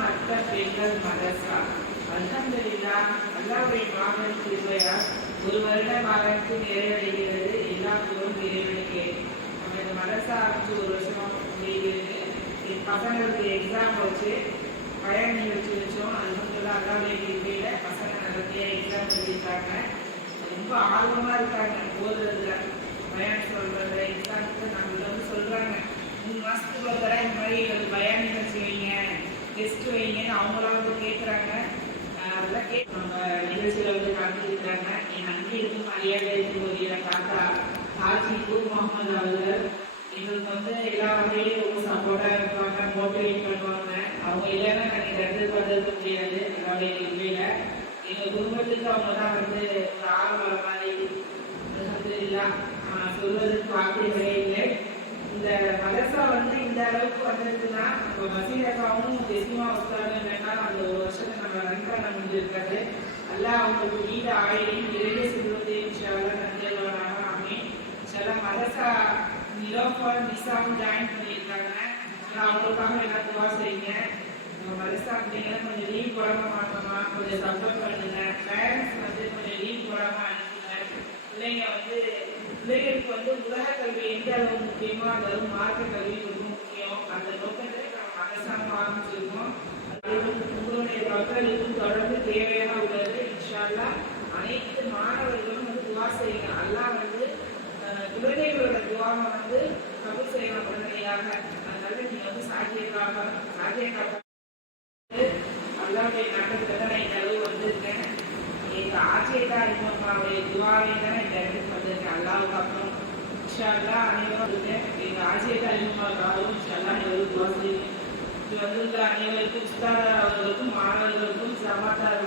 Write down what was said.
மற்ற பெண்கள் மதரசா அல்ஹம்துலில்லாஹ் அல்லாஹ்வுடைய மாபெரும் கிருபையால் ஒரு வருட காலத்துக்கு நிறைவடைகிறது. எல்லா புகழும் இறைவனுக்கே. நம்ம இந்த மதரசா ஆரம்பிச்சு ஒரு வருஷம் முடிகிறது. பசங்களுக்கு எக்ஸாம் வச்சு பயன் நிகழ்ச்சி வச்சோம். அல்ஹம்துலில்லாஹ் அல்லாஹ்வுடைய கிருபையில பசங்க நடத்திய எக்ஸாம் எழுதிட்டாங்க. ரொம்ப ஆர்வமா இருக்காங்க போதுறதுல பயான் சொல்றது. எக்ஸாமுக்கு நம்மள வந்து சொல்றாங்க 3 மாசத்துக்கு ஒரு தடவை இந்த மாதிரி ஒரு பயான் நிகழ்ச்சி வைங்க, டெஸ்ட் வைங்கன்னு அவங்களாம் வந்து கேட்குறாங்க. அதெல்லாம் நம்ம நிகழ்ச்சியில் வந்து கலந்துருக்கிறாங்க. என் அன்பிற்கும் மரியாதைக்கும் உரிய தாத்தா காஜி நூர் முகமது அவர்கள் எங்களுக்கு வந்து எல்லா வகையிலையும் ரொம்ப சப்போர்ட்டாக இருப்பாங்க, மோட்டிவேட் பண்ணுவாங்க. அவங்க இல்லைன்னா நாங்கள் கருத்து வந்திருக்க முடியாது. அதோடைய நிகழ்ச்சியில் எங்கள் குடும்பத்துக்கு அவங்க தான் வந்து ஒரு ஆர்வம் மாதிரி அல்ஹம்துலில்லாஹ் சொல்வதற்கு வார்த்தைகளே இல்லை. இந்த மதரசா வந்து இந்த அளவுக்கு வந்திருக்குன்னா இப்போ மசீரக்காவும் தெசிமா உஸ்தாதும் இல்லைன்னா அந்த ஒரு வருஷத்தை நம்ம ரன் பண்ண முடிஞ்சிருக்காது. எல்லாம் அவங்களுக்கு நீண்ட ஆயுளையும் நிறைய செல்வத்தையும் இன்ஷால்லா நன்றியவராக அமையும். இன்ஷால்லா மதரசா நிலோஃபால் நிசாவும் ஜாயின் பண்ணியிருக்காங்க. அவங்களுக்காக எல்லாம் துவா செய்யுங்க. மதரசா அப்படிங்கிற கொஞ்சம் லீவ் போடாம மாட்டோமா, கொஞ்சம் சப்போர்ட் பண்ணுங்க. பேரண்ட்ஸ் வந்து கொஞ்சம் லீவ் போடாம அனுப்புங்க. பிள்ளைங்க வந்து பிள்ளைகளுக்கு வந்து உலக கல்வி எந்த அளவு முக்கியமோ அந்த அளவு மார்க்க கல்வி ரொம்ப முக்கியம். அந்த நோக்கத்தை நம்ம அரசாங்கம் ஆரம்பிச்சிருக்கோம். உங்களுடைய மக்களுக்கும் தொடர்ந்து தேவையான உள்ளது. இன்ஷால்லா அனைத்து மாணவர்களும் வந்து துவா செய்யுங்க. அல்லாஹ் வந்து குழந்தைகளோட துவாவை வந்து கபூல் செய்யலாம் உடனடியாக. அதனால நீங்க வந்து சாத்தியக்காக அல்லாவுடைய நாட்டத்தில் தான் நான் இந்த அளவு வந்திருக்கேன். எங்கள் ஆட்சியத்தா அம்மாவுடைய துவாவை தான் இந்த இடத்துக்கு வந்திருக்கேன். அல்லாவுக்கு அப்புறம் இன்ஷால்லா அனைவரும் இருக்கேன். எங்கள் ஆட்சியத்தா அம்மாவுக்காகவும் இன்ஷால்லா அனைவரும் துவா செய்யுங்க. இது வந்திருக்கிற அனைவருக்கும் உஸ்தாத் அவர்களுக்கும் மாணவர்களுக்கும் சமாதான